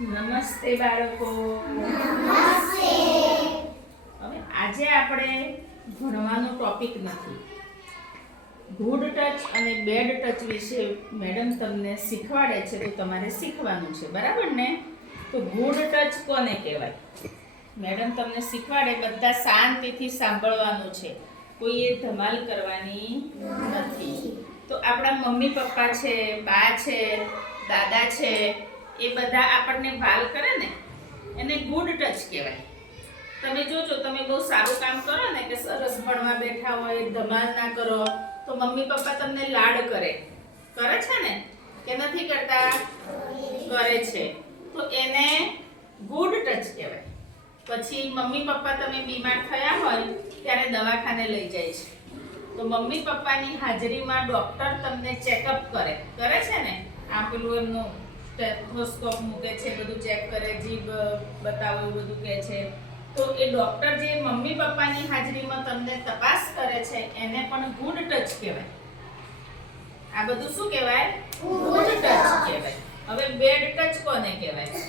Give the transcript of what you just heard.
નમસ્તે બાળકો. નમસ્તે. હવે આજે આપણે ભણવાનો ટોપિક નથી. ગુડ ટચ અને બેડ ટચ વિશે મેડમ તમને શીખવાડે છે તો તમારે શીખવાનું છે, બરાબર ને? તો ગુડ ટચ કોને કહેવાય? મેડમ તમને શીખવાડે, બધા શાંતિથી સાંભળવાનું છે, કોઈએ ધમાલ કરવાની નથી. તો આપણા મમ્મી પપ્પા છે, બા છે, દાદા છે, એ બધા આપણને વાલ કરે ને એને ગુડ ટચ કહેવાય. તમે જોજો, તમે બહુ સારું કામ કરો ને કે સરસ ભણવા બેઠા હોય, ધમાલ ના કરો, તો મમ્મી પપ્પા તમને લાડ કરે છે ને કે નથી કરતા? કરે છે. તો એને ગુડ ટચ કહેવાય. પછી મમ્મી પપ્પા તમે બીમાર થયા હોય ત્યારે દવાખાને લઈ જાય છે, તો મમ્મી પપ્પાની હાજરીમાં ડોક્ટર તમને ચેકઅપ કરે છે ને, આ પેલું એમનું સ્ટેથોસ્કોપ મૂકે છે, બધું ચેક કરે, જીભ બતાવો, બધું કહે છે. તો એ ડોક્ટર જે મમ્મી પપ્પાની હાજરીમાં તમને તપાસ કરે છે એને પણ ગુડ ટચ કહેવાય. આ બધું શું કહેવાય? ગુડ ટચ કહેવાય. હવે બેડ ટચ કોને કહેવાય?